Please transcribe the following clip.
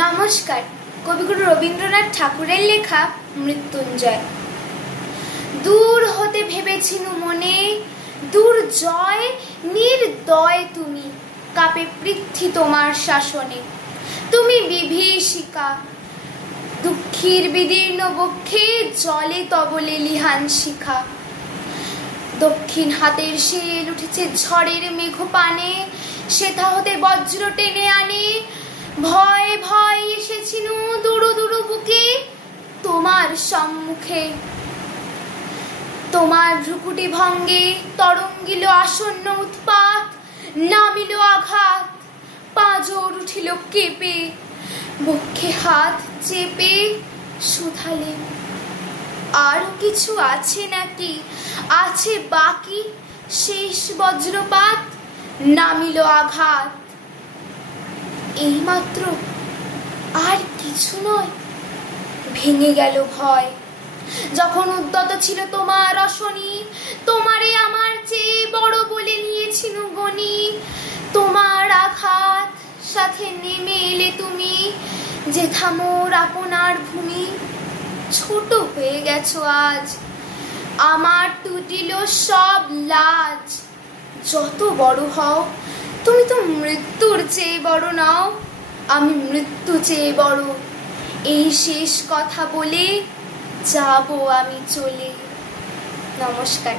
নমস্কার। কবিগুরু রবীন্দ্রনাথ ঠাকুরের লেখা মৃত্যুঞ্জয়। দূর হতে ভেবেছিনু মনে, দুর্জয় নির্দয় তুমি, কাপে পৃথ্বী তোমার শাসনে। তুমি বিভীষিকা, দুঃখীর বিদীর্ণ বক্ষে জলে তবলে লিহান শিখা। দক্ষিণ হাতের শেল উঠেছে ঝড়ের মেঘপানে, সেথা হতে বজ্র টেনে আনে। ভয় ভয় এসেছিনু দুরু দুরু বুকে তোমার সম্মুখে। তোমার ভ্রুকুটি ভঙ্গে তরঙ্গিল আসন্ন উৎপাত, নামিল আঘাত, পাঁজর উঠিল কেঁপে। বক্ষে হাত চেপে শুধালে, আরো কিছু আছে নাকি, আছে বাকি শেষ বজ্রপাত? নামিল আঘাত, এইমাত্র, আর কিছু নয়। ভেঙে গেল ভয়। যখন উদ্যত ছিল তোমার রসনী, তোমারে আমার চেয়ে বড় বলে নিয়েছিনু গনি। তোমার আঘাত সাথে নেমে এলে তুমি, যেথা মোর আপনার ভূমি। ছোট হয়ে গেছো আজ, আমার টুটিল সব লাজ। যত বড় হও, তুমি তো মৃত্যুর চেয়ে বড় নাও, আমি মৃত্যু চেয়ে বড়। এই শেষ কথা বলে যাব আমি চলে। নমস্কার।